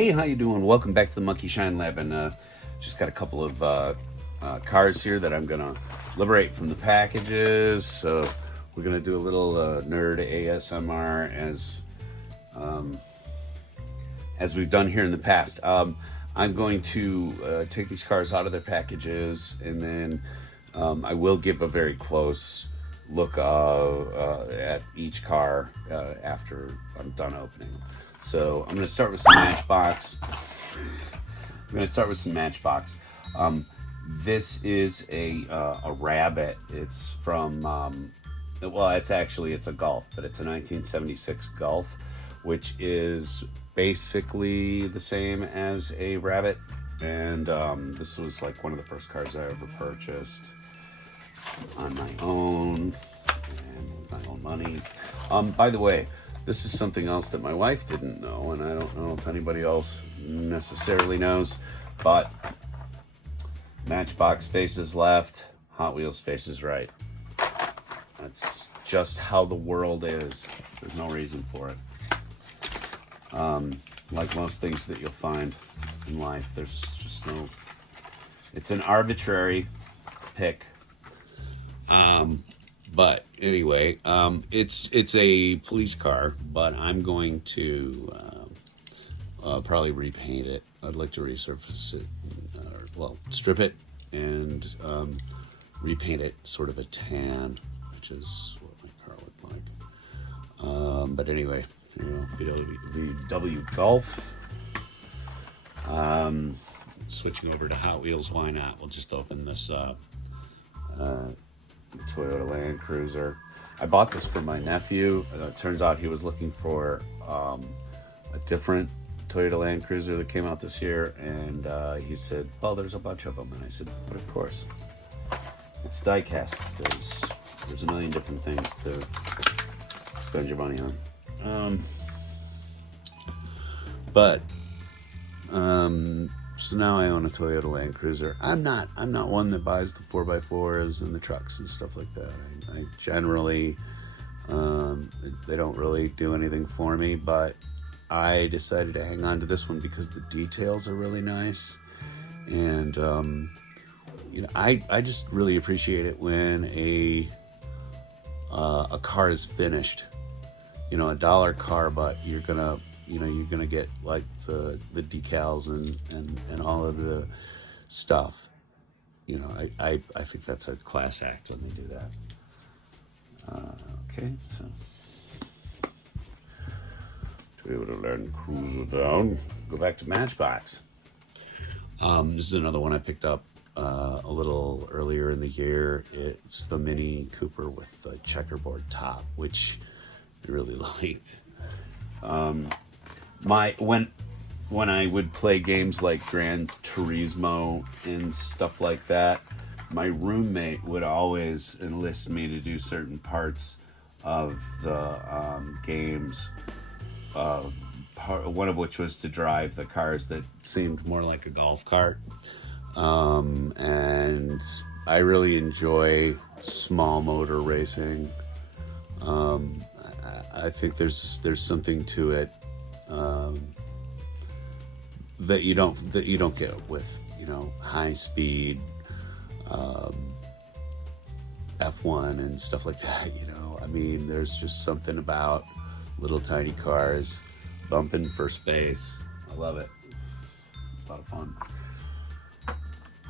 Hey, how you doing? Welcome back to the Monkeyshine Lab, and just got a couple of cars here that I'm gonna liberate from the packages. So we're gonna do a little nerd ASMR as we've done here in the past. I'm going to take these cars out of their packages, and then I will give a very close look at each car after I'm done opening them. So I'm going to start with some Matchbox. This is a Rabbit. It's from it's a Golf, but it's a 1976 Golf, which is basically the same as a Rabbit. And this was like one of the first cars I ever purchased on my own and with my own money. By the way, this is something else that my wife didn't know, and I don't know if anybody else necessarily knows, but Matchbox faces left, Hot Wheels faces right. That's just how the world is. There's no reason for it. Like most things that you'll find in life, there's just no... It's an arbitrary pick. But anyway, it's a police car, but I'm going to probably repaint it. I'd like to resurface it, strip it and repaint it sort of a tan, which is what my car looked like. But anyway, VW Golf. Switching over to Hot Wheels, why not? We'll just open this up. Toyota Land Cruiser. I bought this for my nephew. It turns out he was looking for a different Toyota Land Cruiser that came out this year, and he said, well, there's a bunch of them. And I said, but of course, it's Diecast. There's a million different things to spend your money on. So now I own a Toyota Land Cruiser. I'm not one that buys the 4x4s and the trucks and stuff like that. I generally, they don't really do anything for me, but I decided to hang on to this one because the details are really nice. And, I just really appreciate it when a car is finished. A dollar car, but you're gonna get like the decals and all of the stuff. I think that's a class act when they do that. Okay, so to be able to Land Cruiser down, go back to Matchbox. This is another one I picked up a little earlier in the year. It's the Mini Cooper with the checkerboard top, which I really liked. When I would play games like Gran Turismo and stuff like that, my roommate would always enlist me to do certain parts of the games. One of which was to drive the cars that seemed more like a golf cart. And I really enjoy small motor racing. I think there's something to it that you don't get with high speed F1 and stuff like that. I mean, there's just something about little tiny cars bumping for space. I love it. It's a lot of fun.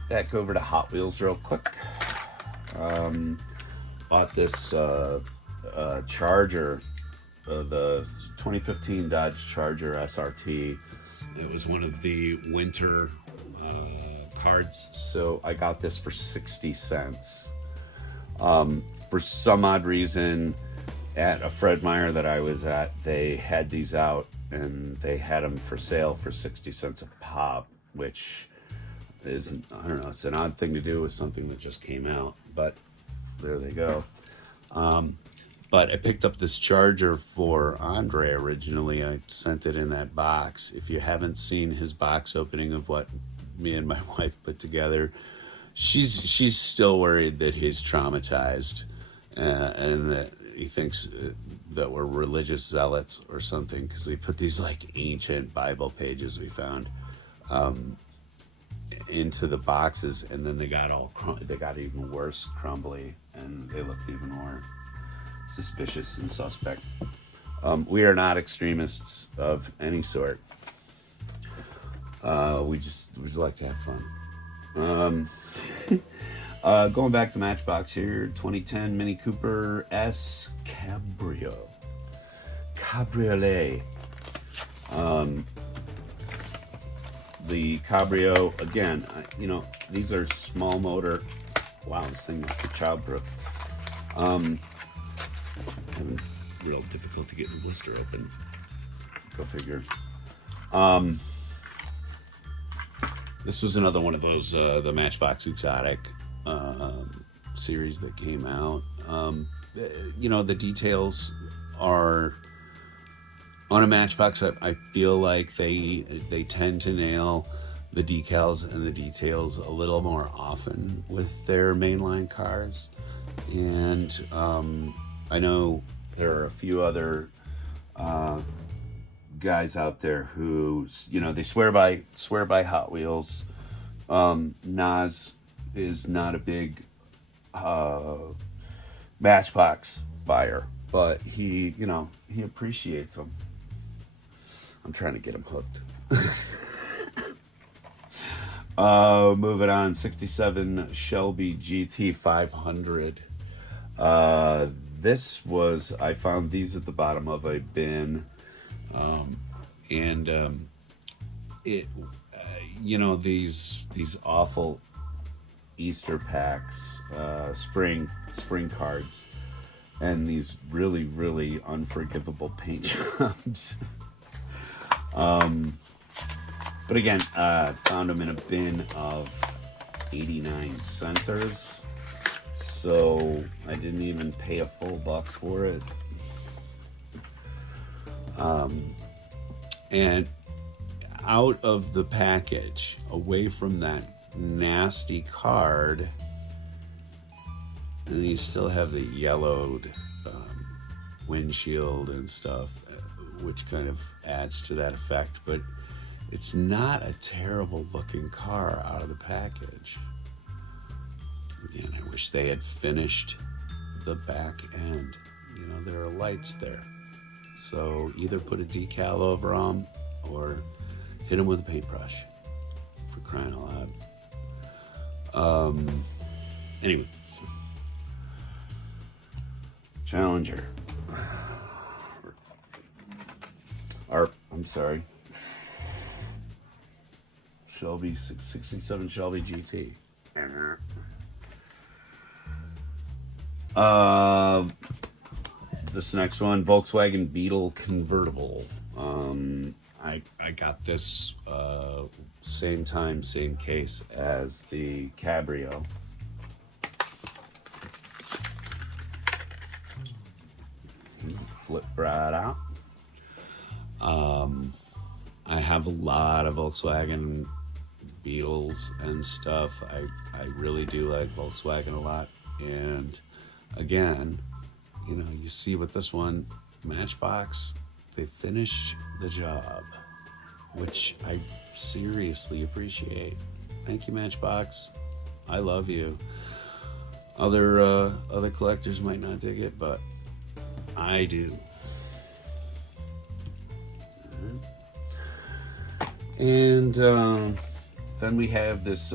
Back over to Hot Wheels real quick. Bought this Charger. The 2015 Dodge Charger SRT. It was one of the winter cards, so I got this for 60 cents. For some odd reason, at a Fred Meyer that I was at, they had these out, and they had them for sale for 60 cents a pop, which is, I don't know, it's an odd thing to do with something that just came out, but there they go. But I picked up this Charger for Andre originally. I sent it in that box. If you haven't seen his box opening of what me and my wife put together, she's still worried that he's traumatized, and that he thinks that we're religious zealots or something, because we put these like ancient Bible pages we found into the boxes, and then they got even worse, crumbly, and they looked even more suspicious and suspect. We are not extremists of any sort. We just like to have fun. Going back to Matchbox here, 2010 Mini Cooper S Cabriolet. The Cabrio, again, these are small motor. Wow, this thing must be childproof. Having real difficulty getting the blister open. Go figure. This was another one of those the Matchbox Exotic series that came out. The details are on a Matchbox. I feel like they tend to nail the decals and the details a little more often with their mainline cars, and I know there are a few other guys out there who they swear by Hot Wheels. Nas is not a big Matchbox buyer, but he appreciates them. I'm trying to get him hooked. Moving on, 67 Shelby GT500. I found these at the bottom of a bin, these awful Easter packs, spring cards, and these really, really unforgivable paint jobs. But again, found them in a bin of 89 centers, so I didn't even pay a full buck for it. And out of the package, away from that nasty card, and you still have the yellowed windshield and stuff, which kind of adds to that effect, but it's not a terrible looking car out of the package. Again, I wish they had finished the back end. There are lights there, so either put a decal over them or hit them with a paintbrush, for crying out loud. Anyway, Challenger. Shelby 67 Shelby GT. This next one, Volkswagen Beetle Convertible. I got this same time, same case as the Cabrio. Flip right out. I have a lot of Volkswagen Beetles and stuff. I really do like Volkswagen a lot. And again, you see with this one, Matchbox, they finished the job, which I seriously appreciate. Thank you, Matchbox. I love you. Other collectors might not dig it, but I do. And then we have this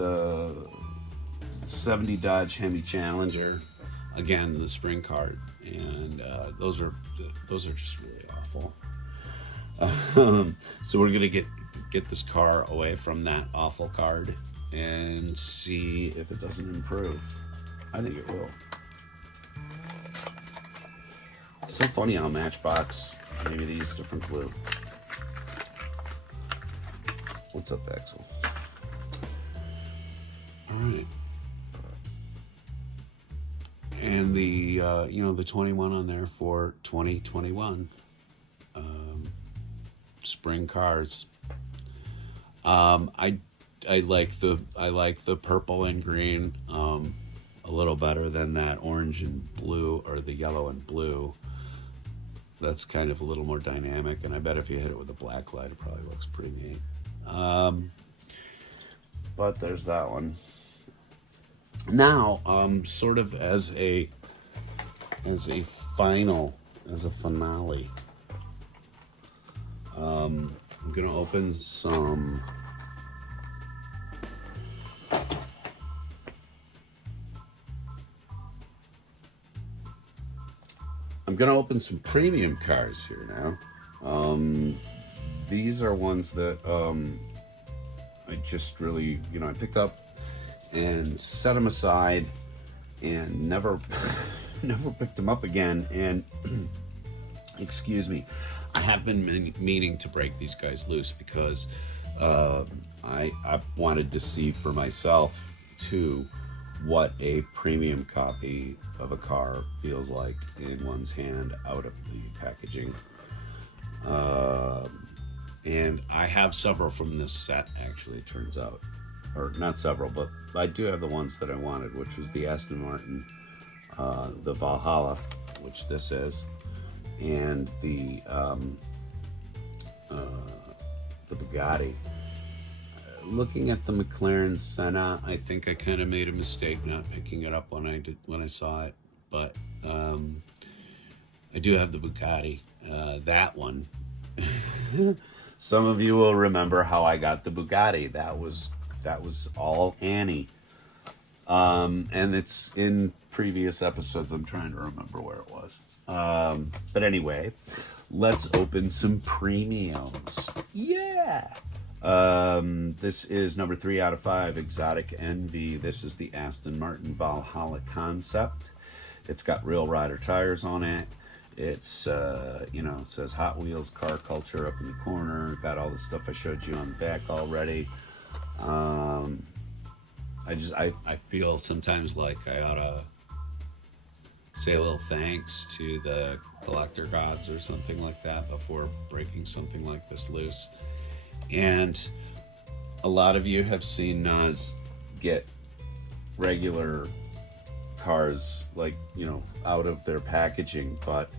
70 Dodge Hemi Challenger, again the spring card, and those are just really awful. So we're gonna get this car away from that awful card and see if it doesn't improve. I think it will. It's so funny how Matchbox gave me these different glue. What's up, Axel? All right. And the the 21 on there for 2021 spring cars. I like the purple and green. a little better than that orange and blue, or the yellow and blue. That's kind of a little more dynamic, and I bet if you hit it with a black light, it probably looks pretty neat. But there's that one. Now, sort of as a finale, I'm gonna open some premium cars here now. These are ones that I just really, I picked up and set them aside and never picked them up again. And excuse me, I have been meaning to break these guys loose because I wanted to see for myself too what a premium copy of a car feels like in one's hand out of the packaging. And I have several from this set, actually, it turns out. Or not several, but I do have the ones that I wanted, which was the Aston Martin, the Valhalla, which this is, and the Bugatti. Looking at the McLaren Senna, I think I kind of made a mistake not picking it up when I saw it, but I do have the Bugatti, that one. Some of you will remember how I got the Bugatti. That was all Annie. And it's in previous episodes. I'm trying to remember where it was. But anyway, let's open some premiums. Yeah. This is number 3 out of 5, Exotic Envy. This is the Aston Martin Valhalla concept. It's got real rider tires on it. It's, it says Hot Wheels car culture up in the corner. Got all the stuff I showed you on the back already. I feel sometimes like I ought to say a little thanks to the collector gods or something like that before breaking something like this loose. And a lot of you have seen Nas get regular cars, like, out of their packaging, but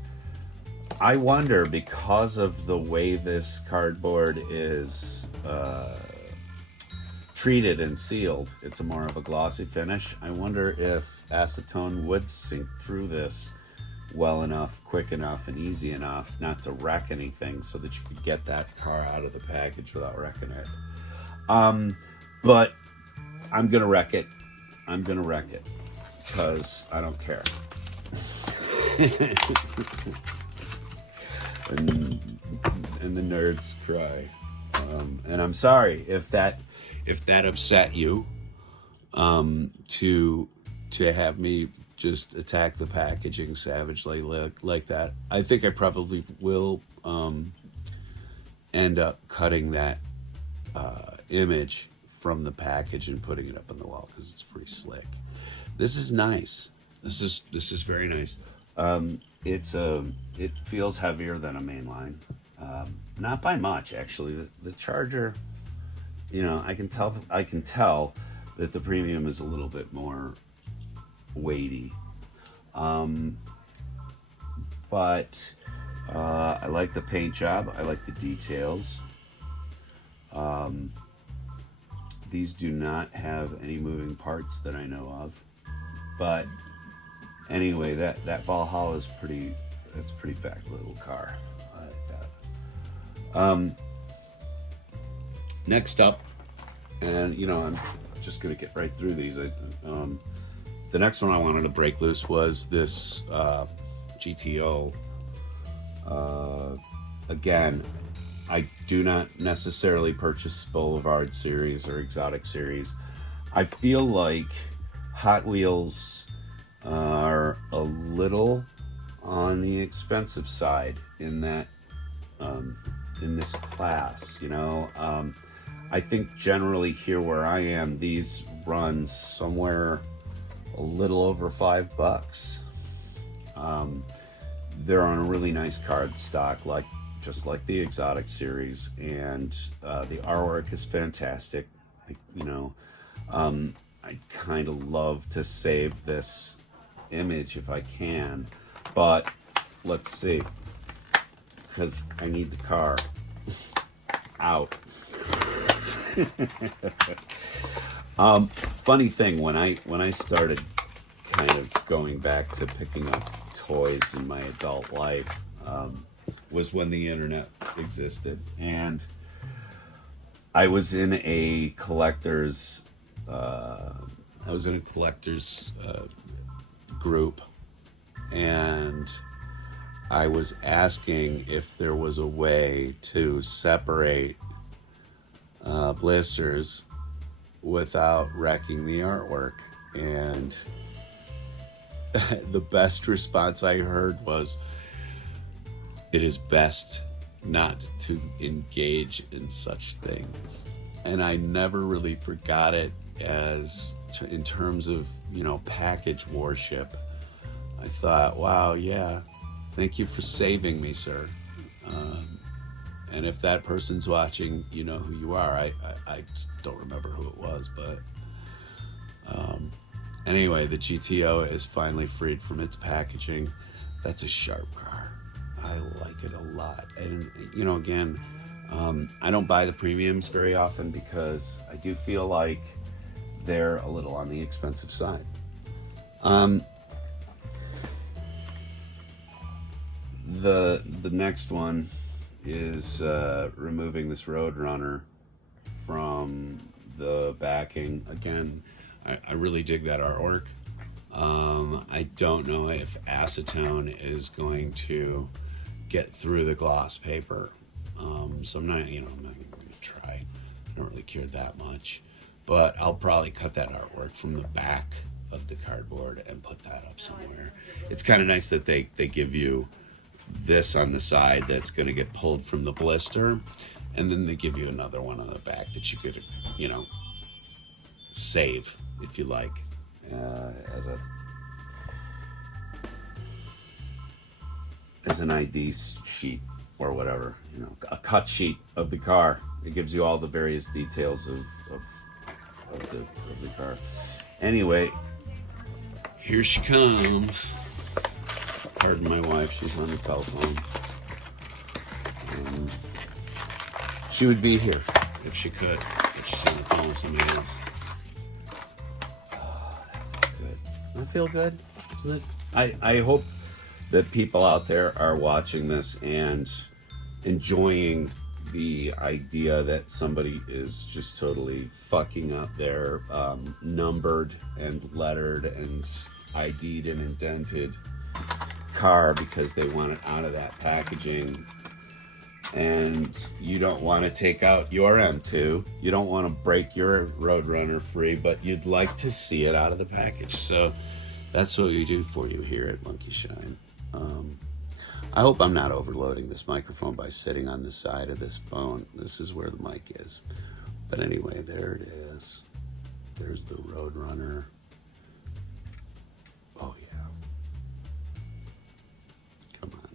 I wonder, because of the way this cardboard is treated and sealed, it's more of a glossy finish. I wonder if acetone would sink through this well enough, quick enough, and easy enough not to wreck anything, so that you could get that car out of the package without wrecking it. But I'm gonna wreck it. Because I don't care. and the nerds cry. And I'm sorry if that upset you, to have me just attack the packaging savagely like that. I think I probably will end up cutting that image from the package and putting it up on the wall, because it's pretty slick. This is nice. This is very nice. It feels heavier than a Mainline. Not by much, actually. The Charger, I can tell that the premium is a little bit more weighty. But I like the paint job. I like the details. These do not have any moving parts that I know of. But anyway, that Valhalla is pretty fat little car. I like that. Next up, and I'm just gonna get right through these. The next one I wanted to break loose was this GTO. Again, I do not necessarily purchase Boulevard series or Exotic series. I feel like Hot Wheels are a little on the expensive side in that in this class. I think generally here where I am, these run somewhere a little over $5. They're on a really nice card stock, just like the Exotic series, and the artwork is fantastic. I'd kind of love to save this image if I can, but let's see, because I need the car out. Funny thing, when I started kind of going back to picking up toys in my adult life, was when the internet existed, and I was in a collector's group, and I was asking if there was a way to separate blisters without wrecking the artwork, and the best response I heard was, "It is best not to engage in such things." And I never really forgot it in terms of, package worship. I thought, wow, yeah, thank you for saving me, sir. And if that person's watching, you know who you are. I don't remember who it was, but anyway, the GTO is finally freed from its packaging. That's a sharp car. I like it a lot. And, again, I don't buy the premiums very often because I do feel like they're a little on the expensive side. The next one is removing this Roadrunner from the backing. Again, I really dig that artwork. I don't know if acetone is going to get through the gloss paper, so I'm not going to try. I don't really care that much, but I'll probably cut that artwork from the back of the cardboard and put that up somewhere. It's kind of nice that they give you this on the side that's going to get pulled from the blister, and then they give you another one on the back that you could, save if you like, as an ID sheet or whatever, a cut sheet of the car. It gives you all the various details of the car. Anyway, here she comes. Pardon my wife, she's on the telephone. She would be here if she could, if she's on the phone with somebody else. Oh, that felt good. That feel good, isn't it? I hope that people out there are watching this and enjoying the idea that somebody is just totally fucking up their numbered and lettered and ID'd and indented car because they want it out of that packaging, and you don't want to take out your M2, you don't want to break your Roadrunner free, but you'd like to see it out of the package. So that's what we do for you here at Monkeyshine. I hope I'm not overloading this microphone by sitting on the side of this phone. This is where the mic is. But anyway, there it is. There's the Roadrunner. Oh yeah. Come on.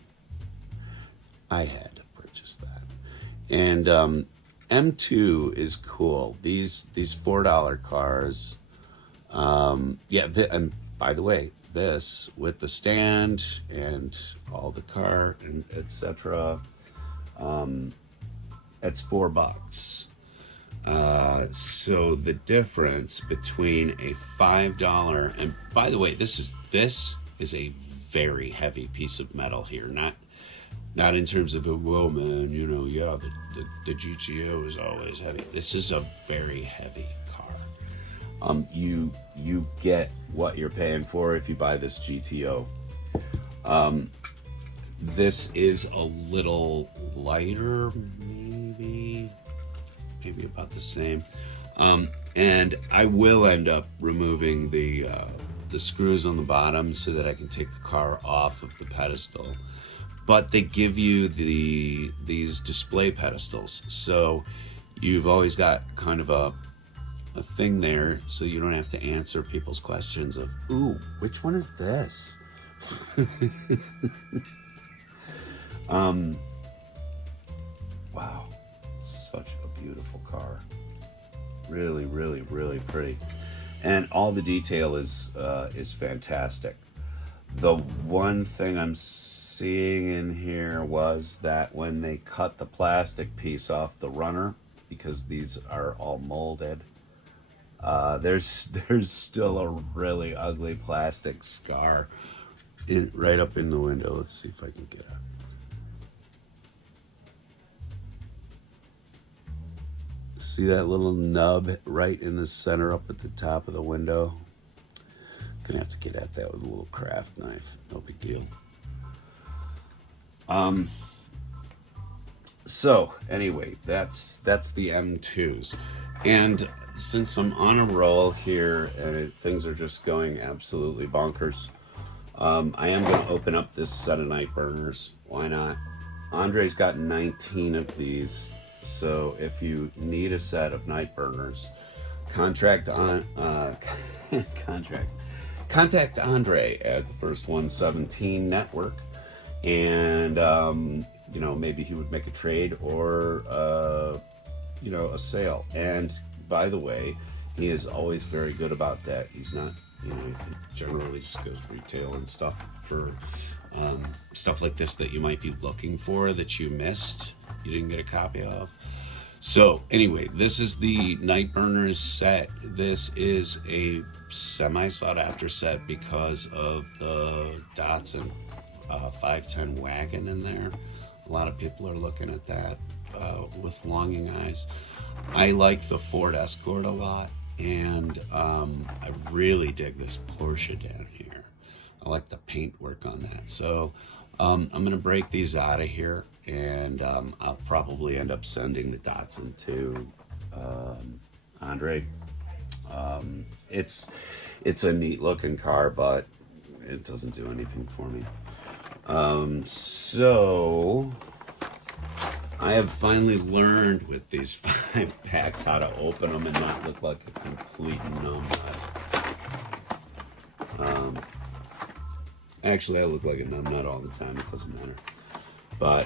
I had to purchase that. And M2 is cool. These $4 cars. And by the way, this with the stand and all the car and etc. It's $4. So the difference between a $5 and, by the way, this is a very heavy piece of metal here. Not in terms of well, man, the GTO is always heavy. This is a very heavy car. You get what you're paying for if you buy this GTO. This is a little lighter, maybe about the same. And I will end up removing the screws on the bottom so that I can take the car off of the pedestal. But they give you these display pedestals, so you've always got kind of a thing there, so you don't have to answer people's questions of, ooh, which one is this? Wow, such a beautiful car. Really, really, really pretty. and all the detail is fantastic. The one thing I'm seeing in here was that when they cut the plastic piece off the runner, because these are all molded, there's still a really ugly plastic scar right up in the window. Let's see if I can get a... See that little nub right in the center up at the top of the window? Gonna have to get at that with a little craft knife. No big deal. So anyway, that's the M2s, and since I'm on a roll here and things are just going absolutely bonkers, I am going to open up this set of night burners. Why not? Andre's got 19 of these, so if you need a set of night burners, contact Andre at the First 117 Network, and you know, maybe he would make a trade or you know, a sale. And by the way, he is always very good about that. He's not, you know, he generally just goes retail and stuff for stuff like this that you might be looking for that you missed, you didn't get a copy of. So anyway, this is the Night Burners set. This is a semi sought after set because of the Datsun 510 wagon in there. A lot of people are looking at that with longing eyes. I like the Ford Escort a lot, and I really dig this Porsche down here. I like the paint work on that. So I'm gonna break these out of here, and I'll probably end up sending the Datsun to Andre. It's a neat looking car, but it doesn't do anything for me. So I have finally learned with these 5 packs how to open them and not look like a complete numbnut. Actually, I look like a numbnut all the time. It doesn't matter. But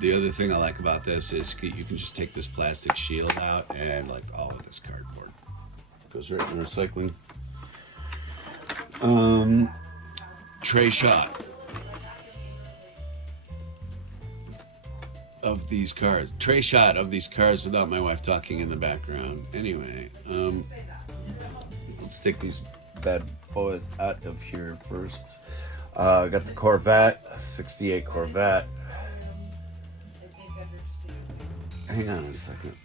the other thing I like about this is you can just take this plastic shield out, and like all of this cardboard goes right in recycling. Tray shot of these cars. Tray shot of these cars without my wife talking in the background. Anyway, let's take these bad boys out of here first. I got the Corvette, 68 Corvette. Hang on a second.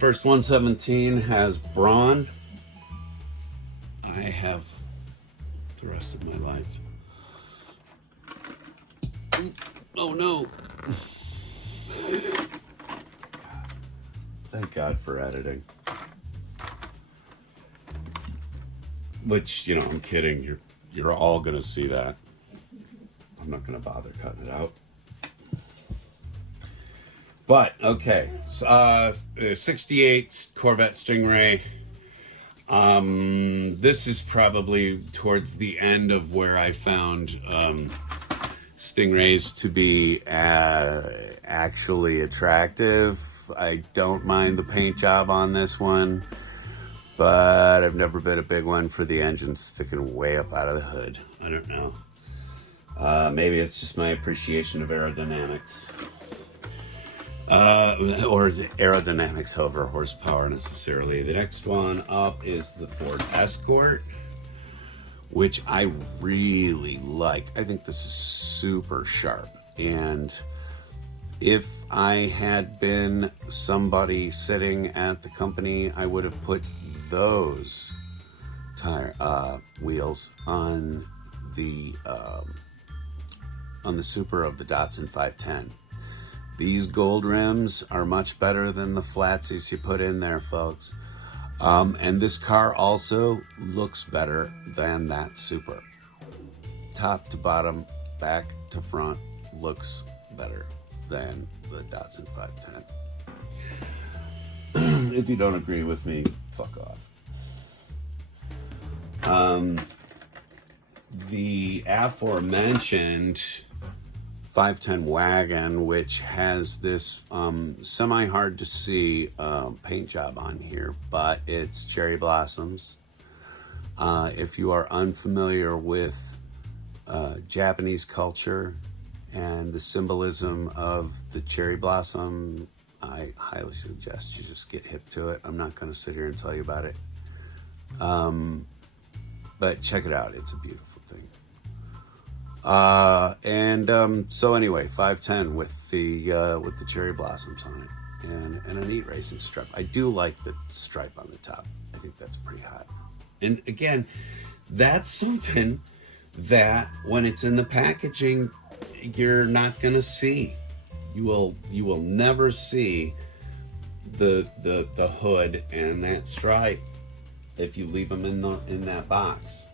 First 117 has brawn. I have the rest of my life. Oh no. Thank God for editing. Which, you know, I'm kidding. You're all gonna see that. I'm not gonna bother cutting it out. But okay, 68 Corvette Stingray. This is probably towards the end of where I found Stingrays to be actually attractive. I don't mind the paint job on this one, but I've never been a big one for the engine sticking way up out of the hood. I don't know. Maybe it's just my appreciation of aerodynamics. Or aerodynamics over horsepower necessarily. The next one up is the Ford Escort, which I really like. I think this is super sharp, and if I had been somebody sitting at the company, I would have put those wheels on the Super of the Datsun 510. These gold rims are much better than the flatsies you put in there, folks. And this car also looks better than that Super. top to bottom, back to front, looks better than the Datsun 510. If you don't agree with me, fuck off. The aforementioned 510 wagon, which has this semi hard to see paint job on here, but it's cherry blossoms. If you are unfamiliar with Japanese culture and the symbolism of the cherry blossom, I highly suggest you just get hip to it. I'm not going to sit here and tell you about it. But check it out. It's a beautiful thing. So anyway, 510 with the cherry blossoms on it and a neat racing stripe. I do like the stripe on the top. I think that's pretty hot. And again, that's something that when it's in the packaging, you're not going to see. You will never see the hood and that stripe if you leave them in that box.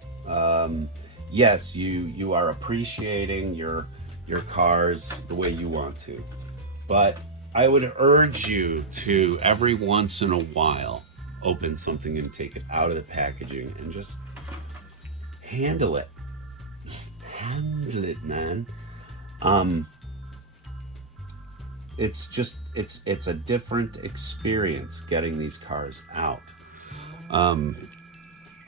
Yes, you are appreciating your cars the way you want to, but I would urge you to every once in a while open something and take it out of the packaging and just handle it. Handle it, man. It's a different experience getting these cars out. All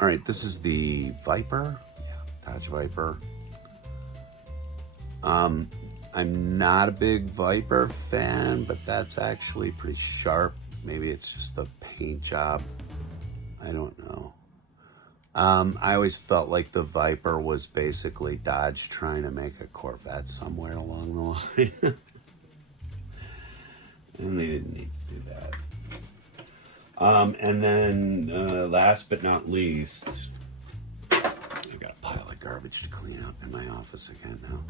right, this is the Viper. Yeah, Dodge Viper. I'm not a big Viper fan, but that's actually pretty sharp. Maybe it's just the paint job. I don't know. I always felt like the Viper was basically Dodge trying to make a Corvette somewhere along the line. And they didn't need to do that. And then last but not least, I've got a pile of garbage to clean up in my office again now.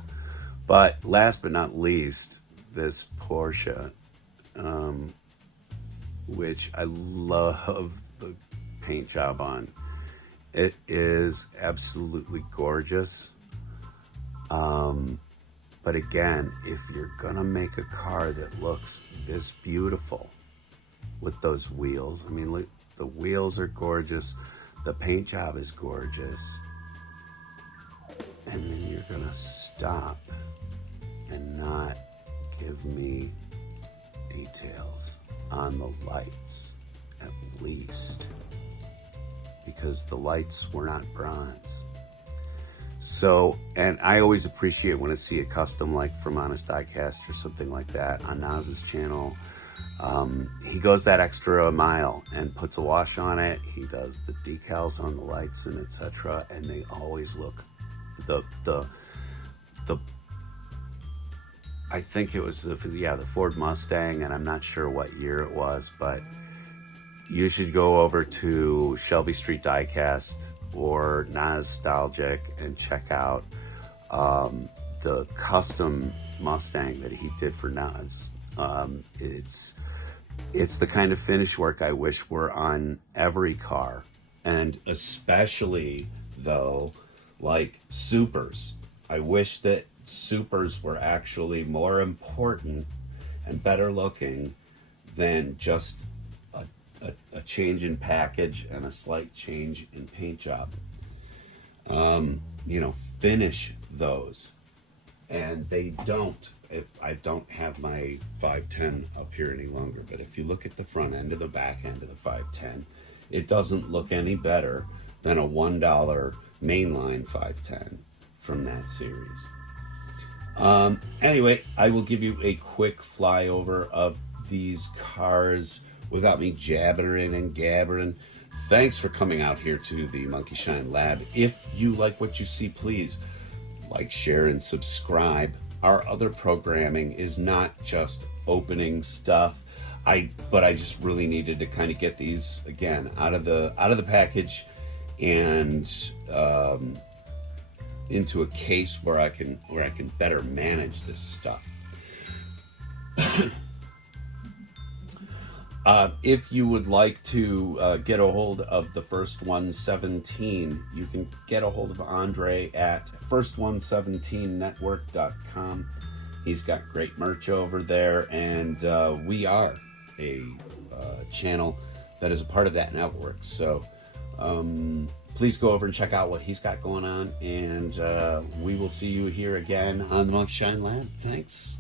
But last but not least, this Porsche, which I love the paint job on. It is absolutely gorgeous. But again, if you're gonna make a car that looks this beautiful with those wheels, I mean, look, the wheels are gorgeous, the paint job is gorgeous, and then you're gonna stop and not give me details on the lights, at least, because the lights were not bronze. So, and I always appreciate when I see a custom like from Honest Diecast or something like that on Naz's channel. He goes that extra mile and puts a wash on it. He does the decals on the lights and etc. And they always look the I think it was the Ford Mustang, and I'm not sure what year it was, but you should go over to Shelby Street Diecast or Nostalgic and check out the custom Mustang that he did for Nas. It's the kind of finish work I wish were on every car, and especially though, like Supers. I wish that Supers were actually more important and better looking than just a change in package and a slight change in paint job. Finish those. And they don't. If I don't have my 510 up here any longer, but if you look at the front end of the back end of the 510, it doesn't look any better than a $1 mainline 510 from that series. Anyway, I will give you a quick flyover of these cars without me jabbering and gabbering. Thanks for coming out here to the Monkeyshine Lab. If you like what you see, please like, share, and subscribe. Our other programming is not just opening stuff. But I just really needed to kind of get these again out of the package and into a case where I can better manage this stuff. If you would like to get a hold of the First 117, you can get a hold of Andre at first117network.com. He's got great merch over there, and we are a channel that is a part of that network. So please go over and check out what he's got going on, and we will see you here again on the Monkeyshine Lab. Thanks.